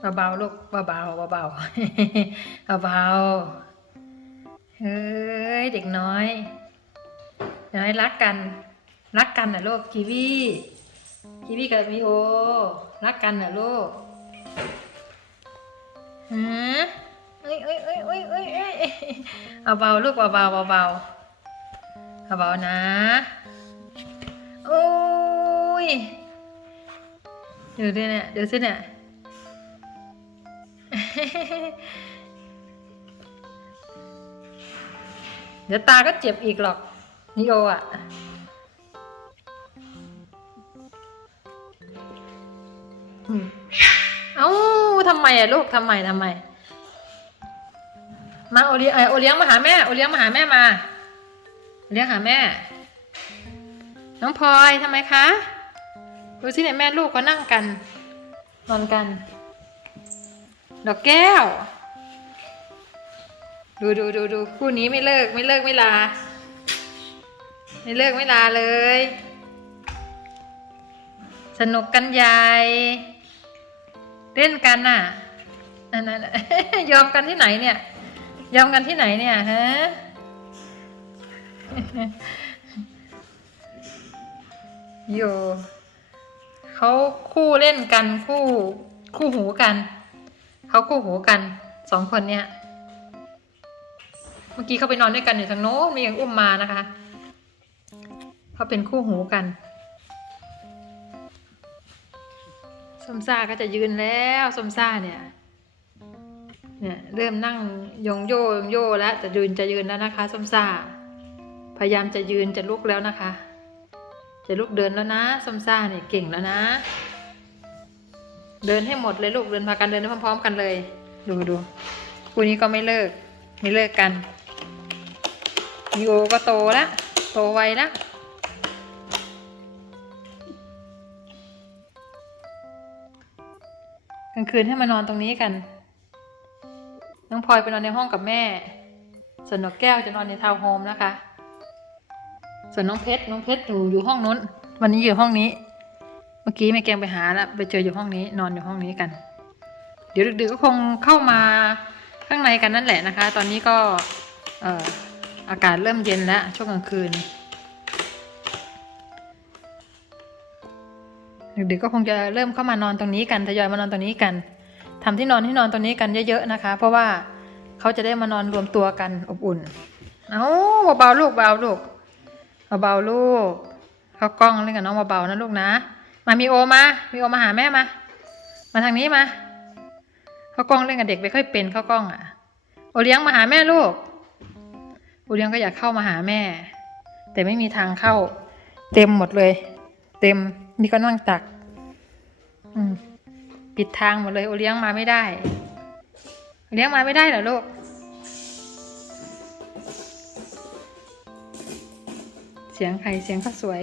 เบาๆลูกเบาๆเบาๆเบาๆเบาเฮ้ยเด็กน้อยน้อยรักกัน รักกันนะลูกกีวีกีวีกับมีโอรักกันนะลูกฮะเอ้ยเอ้ยเอ้ยเอ้ยเอ้ยเอ้ยเอาเบาลูกเบาๆเบาๆเบาเบานะโอ้ยเดูดิเนี่ยเดูสิเนี่ย เดี๋ยวตาก็เจ็บอีกหรอกนิโออะเอ้าทำไมอะลูกทำไมทำไม มาโอเลี้ยงโอเลี้ยงมาหาแม่โอเลี้ยงมาหาแม่มา เลี้ยงหาแม่ น้องพลอยทำไมคะ ดูสิเนี่ยแม่ลูกเขานั่งกัน นอนกัน ดอกแก้ว ดูดูดูดูคู่นี้ไม่เลิกไม่เลิกไม่ลา ไม่เลิกไม่ลาเลย สนุกกันใหญ่เล่นกันน่ะนั่นนั่นยอมกันที่ไหนเนี่ย ยอมกันที่ไหนเนี่ยฮะอยู่เขาคู่เล่นกันคู่คู่หูกัน เขาคู่หูกันสองคนเนี่ย เมื่อกี้เขาไปนอนด้วยกันอยู่ทางโน้นมีอย่างอุ้มมานะคะเขาเป็นคู่หูกันสมซ่าก็จะยืนแล้วสมซ่าเนี่ย เนี่ยเริ่มนั่งยงโยยงโยแล้วจะยืนจะยืนแล้วนะคะสมซ่าพยายามจะยืนจะลุกแล้วนะคะ จะลุกเดินแล้วนะสมซ่าเนี่ยเก่งแล้วนะ เดินให้หมดเลยลูกเดินพากันเดินพร้อมๆกันเลย ดูดูคู่นี้ก็ไม่เลิก ไม่เลิกกันมีโอก็โตแล้วโตไวแล้วกลางคืนให้มานอนตรงนี้กัน น้องพลอยไปนอนในห้องกับแม่ ส่วนนกแก้วจะนอนในทาวน์โฮมนะคะ ส่วนน้องเพชรน้องเพชรอยู่อยู่ห้องนู้น วันนี้อยู่ห้องนี้ มื่อกี้แม่แกงไปหาแล้วไปเจออยู่ห้องนี้นอนอยู่ห้องนี้กัน เดี๋ยวดึกๆก็คงเข้ามาข้างในกันนั่นแหละนะคะ ตอนนี้ก็เอ่ออากาศเริ่มเย็นแล้วช่วงกลางคืนดึกๆก็คงจะเริ่มเข้ามานอนตรงนี้กันทยอยมานอนตรงนี้กันทำที่นอนที่นอนตรงนี้กันเยอะๆนะคะ เพราะว่าเขาจะได้มานอนรวมตัวกันอบอุ่นเอาเบาๆลูกเบาลูกเบาๆลูกเขากล้องเล่นกับน้องเบาๆนะลูกนะ มามีโอมามีโอมาหาแม่มา มาทางนี้มาเขากล้องเล่นกับเด็กไม่ค่อยเป็นเขากล้องอะ โอเลี้ยงมาหาแม่ลูก โอเลี้ยงก็อยากเข้ามาหาแม่ แต่ไม่มีทางเข้า เต็มหมดเลย เต็มนี่ก็นั่งตัก อืมปิดทางหมดเลย โอเลี้ยงมาไม่ได้ เลี้ยงมาไม่ได้เหรอลูกเสียงใครเสียงข้าสวย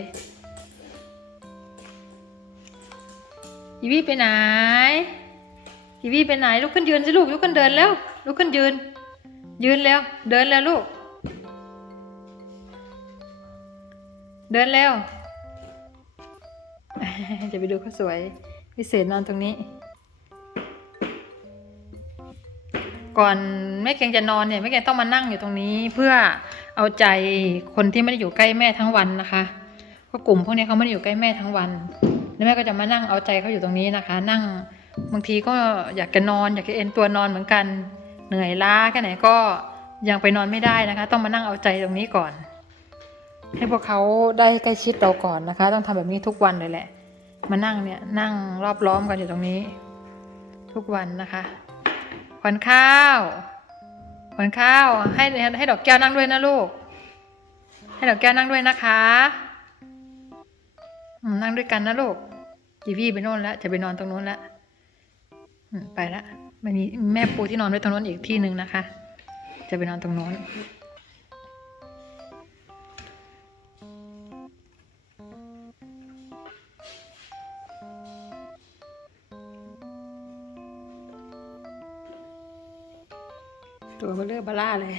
อีวี่ไปไหนทีวีไปไหนลุกขึ้นยืนสิลูกลุกขึ้นเดินแล้วลุกขึ้นยืน ยืนแล้วเดินแล้วลูก เดินแล้วจะไปดูเขาสวยพิเศษนอนตรงนี้ ก่อนแม่เกงจะนอนเนี่ยแม่เกงต้องมานั่งอยู่ตรงนี้ เพื่อเอาใจคนที่ไม่ได้อยู่ใกล้แม่ทั้งวันนะคะเพราะกลุ่มพวกนี้เขาไม่ได้อยู่ใกล้แม่ทั้งวัน แล้วแม่ก็จะมานั่งเอาใจเขาอยู่ตรงนี้นะคะ นั่งบางทีก็อยากจะนอน อยากจะเอนตัวนอนเหมือนกัน เหนื่อยล้าแค่ไหนก็ยังไปนอนไม่ได้นะคะ ต้องมานั่งเอาใจตรงนี้ก่อน ให้พวกเขาได้ใกล้ชิดเราก่อนนะคะ ต้องทำแบบนี้ทุกวันเลยแหละ มานั่งเนี่ยนั่งรอบล้อมกันอยู่ตรงนี้ ทุกวันนะคะขวัญข้าวขวัญข้าวให้ให้ดอกแก้วนั่งด้วยนะลูก ให้ดอกแก้วนั่งด้วยนะคะ นั่งด้วยกันนะลูกจีวี่ไปโน่นแล้วจะไปนอนตรงนู้นแล้วไปละมันมีแม่ปูที่นอนไว้ตรงนู้นอีกที่หนึ่งนะคะ จะไปนอนตรงนู้นตัวเบลเลอร์บล่าเลย